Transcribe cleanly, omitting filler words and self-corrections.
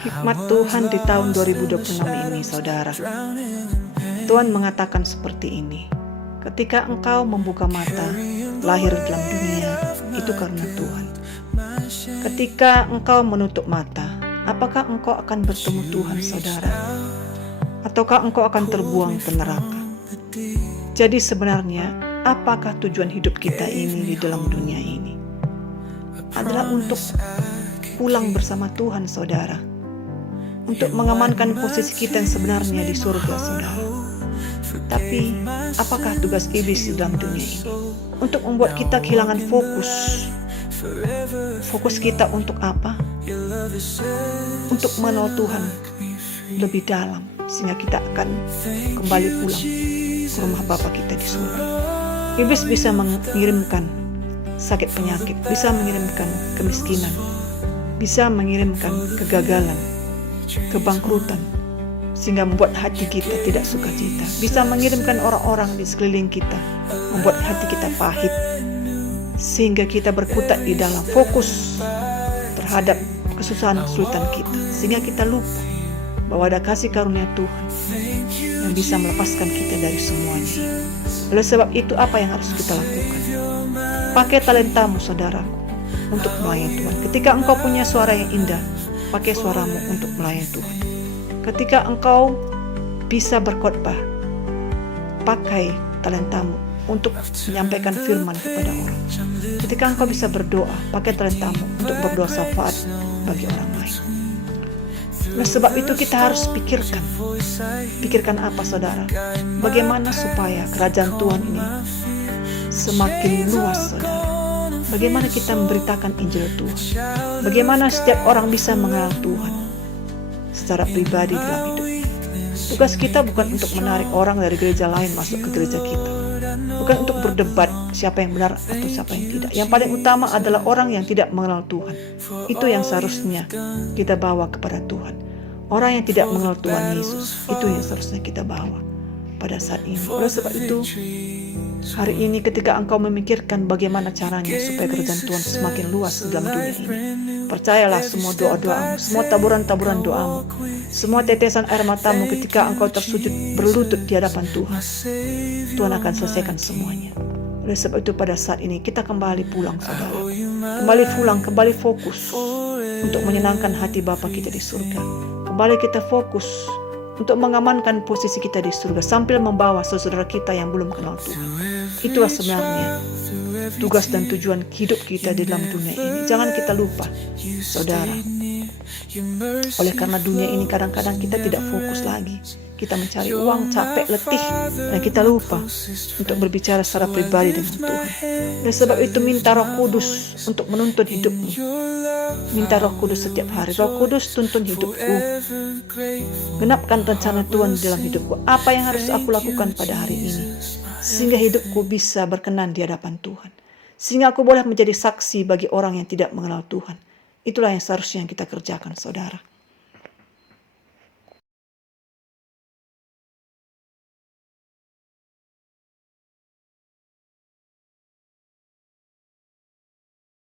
Hikmat Tuhan di tahun 2026 ini, saudara. Tuhan mengatakan seperti ini. Ketika engkau membuka mata, lahir dalam dunia, itu karena Tuhan. Ketika engkau menutup mata, apakah engkau akan bertemu Tuhan, saudara? Ataukah engkau akan terbuang ke neraka? Jadi sebenarnya, apakah tujuan hidup kita ini di dalam dunia ini? Adalah untuk pulang bersama Tuhan, saudara. Untuk mengamankan posisi kita yang sebenarnya di surga, saudara. Tapi, apakah tugas iblis di dalam dunia ini? Untuk membuat kita kehilangan fokus. Fokus kita untuk apa? Untuk mengenal Tuhan lebih dalam, sehingga kita akan kembali pulang ke rumah Bapa kita di surga. Iblis bisa mengirimkan sakit penyakit, bisa mengirimkan kemiskinan, bisa mengirimkan kegagalan, kebangkrutan, sehingga membuat hati kita tidak sukacita. Bisa mengirimkan orang-orang di sekeliling kita, membuat hati kita pahit, sehingga kita berkutat di dalam fokus terhadap kesusahan-kesulitan kita, sehingga kita lupa bahwa ada kasih karunia Tuhan yang bisa melepaskan kita dari semuanya. Oleh sebab itu, apa yang harus kita lakukan? Pakai talentamu, saudaraku, untuk melayani Tuhan. Ketika engkau punya suara yang indah, pakai suaramu untuk melayani Tuhan. Ketika engkau bisa berkhotbah, pakai talentamu untuk menyampaikan firman kepada orang. Ketika engkau bisa berdoa, pakai talentamu untuk berdoa syafaat bagi orang lain. Nah, sebab itu kita harus pikirkan apa, saudara? Bagaimana supaya kerajaan Tuhan ini semakin luas, saudara? Bagaimana kita memberitakan Injil Tuhan? Bagaimana setiap orang bisa mengenal Tuhan secara pribadi dalam hidup? Tugas kita bukan untuk menarik orang dari gereja lain masuk ke gereja kita. Bukan untuk berdebat siapa yang benar atau siapa yang tidak. Yang paling utama adalah orang yang tidak mengenal Tuhan. Itu yang seharusnya kita bawa kepada Tuhan. Orang yang tidak mengenal Tuhan Yesus, itu yang seharusnya kita bawa pada saat ini. Oleh sebab itu, hari ini ketika engkau memikirkan bagaimana caranya supaya kerajaan Tuhan semakin luas dalam dunia ini, percayalah semua doa-doamu, semua taburan-taburan doamu, semua tetesan air matamu ketika engkau tersujud berlutut di hadapan Tuhan, Tuhan akan selesaikan semuanya. Oleh sebab itu pada saat ini kita kembali pulang, saudara. Kembali fokus untuk menyenangkan hati Bapa kita di surga. Kembali kita fokus untuk mengamankan posisi kita di surga sambil membawa saudara kita yang belum kenal Tuhan. Itulah sebenarnya tugas dan tujuan hidup kita di dalam dunia ini. Jangan kita lupa, saudara. Oleh karena dunia ini kadang-kadang kita tidak fokus lagi. Kita mencari uang, capek, letih, dan kita lupa untuk berbicara secara pribadi dengan Tuhan. Dan sebab itu minta Roh Kudus untuk menuntun hidupmu. Minta Roh Kudus setiap hari. Roh Kudus, tuntun hidupku. Genapkan rencana Tuhan dalam hidupku. Apa yang harus aku lakukan pada hari ini? Sehingga hidupku bisa berkenan di hadapan Tuhan. Sehingga aku boleh menjadi saksi bagi orang yang tidak mengenal Tuhan. Itulah yang seharusnya kita kerjakan, saudara.